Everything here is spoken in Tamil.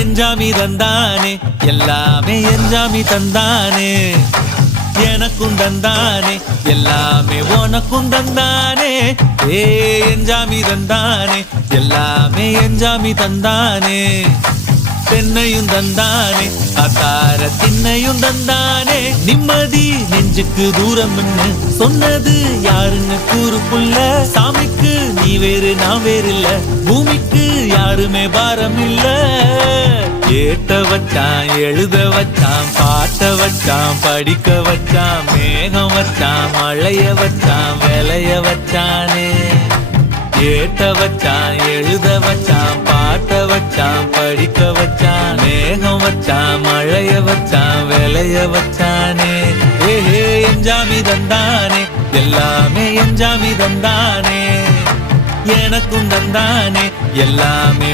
எஞ்சாமி தந்தானே எல்லாமே எஞ்சாமி தந்தானே எனக்கும் தந்தானே எல்லாமே உனக்கும் தந்தானே ஏ எஞ்சாமி தந்தானே எல்லாமே எஞ்சாமி தந்தானே தென்னையும் தந்தானே அத்தார திண்ணையும் தந்தானே நிம்மதி நெஞ்சுக்கு தூரம் சொன்னது யாருன்னு கூறுக்குள்ள சாமிக்கு நீ வேறு நான் வேறு இல்ல பூமிக்கு யாருமே பாரம் இல்ல ஏட்ட வச்சான் எழுத வச்சான் பாட்ட வச்சான் படிக்க வச்சான் மேகம் வச்சான் மழைய வச்சான் விளைய வச்சானே ஏட்ட வச்சான் எழுத வச்சான் பாட்ட வச்சான் படிக்க வச்சான் மேகம் வச்சான் மழைய வச்சான் விளைய வச்சானே ஏஹே எஞ்சாமி தந்தானே எல்லாமே எஞ்சாமி தந்தானே எனக்கும் தந்தானே எல்லாமே